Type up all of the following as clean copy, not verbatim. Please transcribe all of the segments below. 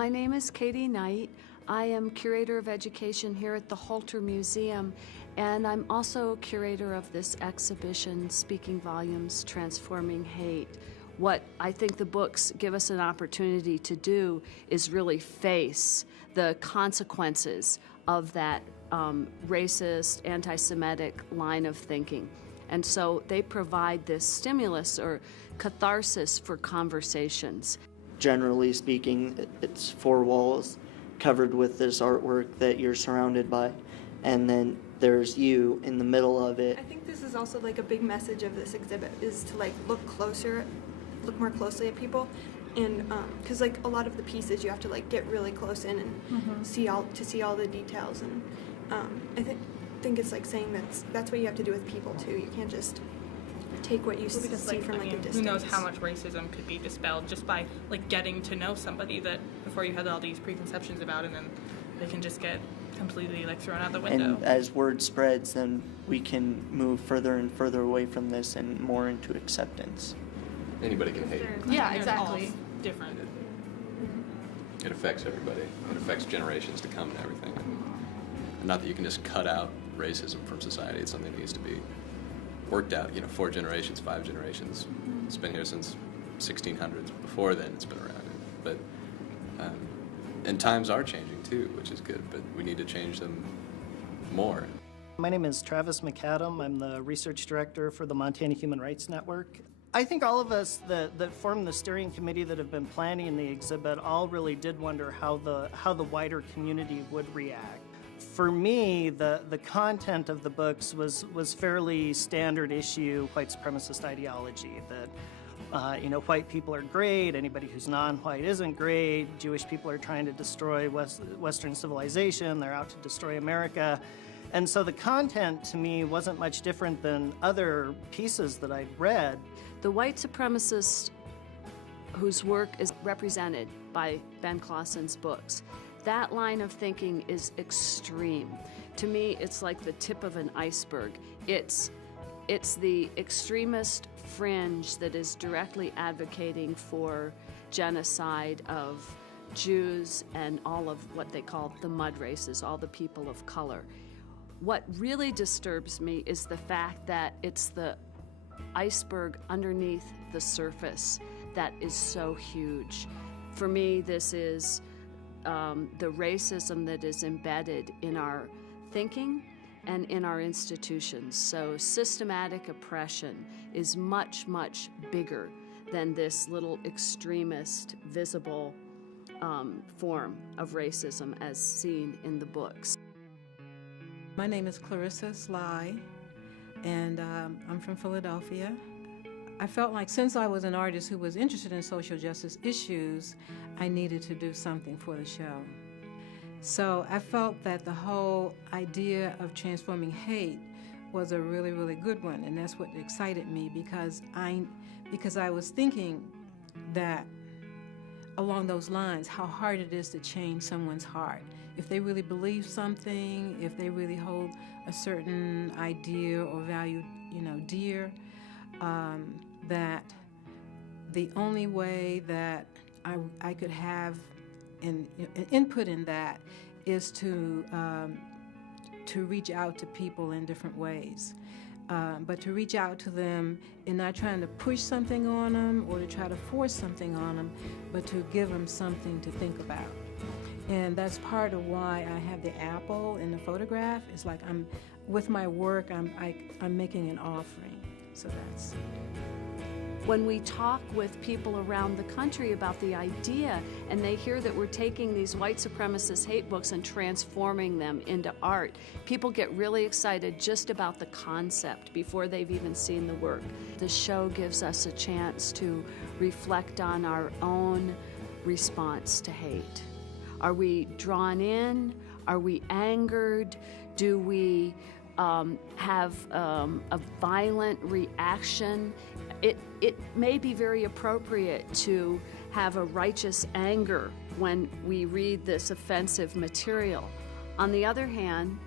My name is Katie Knight. I am curator of education here at the Holter Museum, and I'm also curator of this exhibition, Speaking Volumes, Transforming Hate. What I think the books give us an opportunity to do is really face the consequences of that racist, anti-Semitic line of thinking. And so they provide this stimulus or catharsis for conversations. Generally speaking, it's four walls covered with this artwork that you're surrounded by, and then there's you in the middle of it. I think this is also like a big message of this exhibit, is to like look more closely at people, and because like a lot of the pieces you have to like get really close in and see all the details, and I think it's like saying that's what you have to do with people too. You can't just take what you see from a distance. Who knows how much racism could be dispelled just by like getting to know somebody that before you had all these preconceptions about, and then they can just get completely like thrown out the window. And as word spreads, then we can move further and further away from this and more into acceptance. Anybody can hate. Yeah, exactly. Different. It affects everybody. It affects generations to come and everything. And not that you can just cut out racism from society. It's something that needs to be worked out. 4 generations, 5 generations. It's been here since 1600s. Before then, it's been around. But and times are changing too, which is good. But we need to change them more. My name is Travis McAdam. I'm the research director for the Montana Human Rights Network. I think all of us that formed the steering committee that have been planning the exhibit all really did wonder how the wider community would react. For me, the content of the books was fairly standard issue white supremacist ideology that white people are great, anybody who's non-white isn't great, Jewish people are trying to destroy Western civilization, they're out to destroy America. And so the content to me wasn't much different than other pieces that I'd read. The white supremacist whose work is represented by Ben Clausen's books, that line of thinking is extreme. To me, it's like the tip of an iceberg. It's the extremist fringe that is directly advocating for genocide of Jews and all of what they call the mud races, all the people of color. What really disturbs me is the fact that it's the iceberg underneath the surface that is so huge. For me, this is the racism that is embedded in our thinking and in our institutions. So systematic oppression is much, much bigger than this little extremist, visible form of racism as seen in the books. My name is Clarissa Sly, and I'm from Philadelphia. I felt like since I was an artist who was interested in social justice issues, I needed to do something for the show. So I felt that the whole idea of transforming hate was a really, really good one, and that's what excited me because I was thinking that along those lines, how hard it is to change someone's heart. If they really believe something, if they really hold a certain idea or value, dear, that the only way that I could have an input in that is to reach out to people in different ways. But to reach out to them and not trying to push something on them or to try to force something on them, but to give them something to think about. And that's part of why I have the apple in the photograph. It's like with my work, I'm making an offering. So that's. When we talk with people around the country about the idea and they hear that we're taking these white supremacist hate books and transforming them into art, people get really excited just about the concept before they've even seen the work. The show gives us a chance to reflect on our own response to hate. Are we drawn in? Are we angered? Do we have a violent reaction? It may be very appropriate to have a righteous anger when we read this offensive material. On the other hand,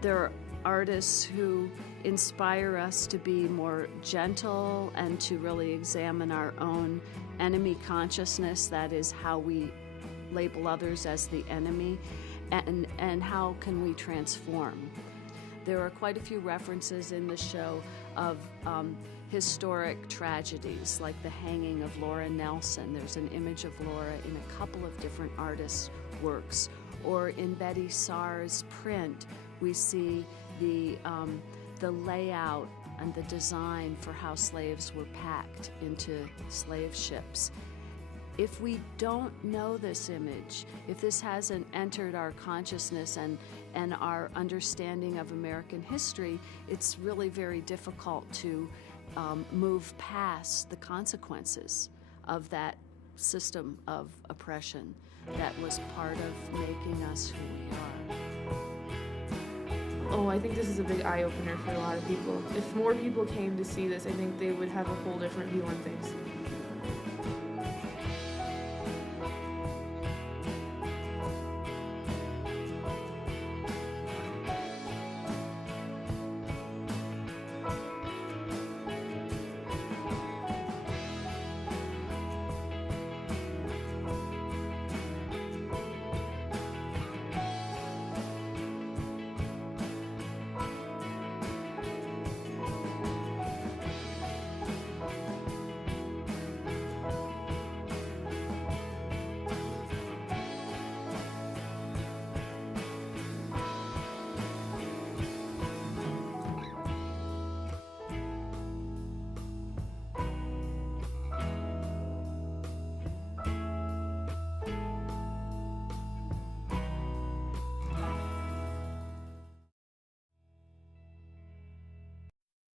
there are artists who inspire us to be more gentle and to really examine our own enemy consciousness. That is how we label others as the enemy, and how can we transform? There are quite a few references in the show of historic tragedies, like the hanging of Laura Nelson. There's an image of Laura in a couple of different artists' works. Or in Betty Saar's print, we see the layout and the design for how slaves were packed into slave ships. If we don't know this image, if this hasn't entered our consciousness and our understanding of American history, it's really very difficult to move past the consequences of that system of oppression that was part of making us who we are. Oh, I think this is a big eye-opener for a lot of people. If more people came to see this, I think they would have a whole different view on things.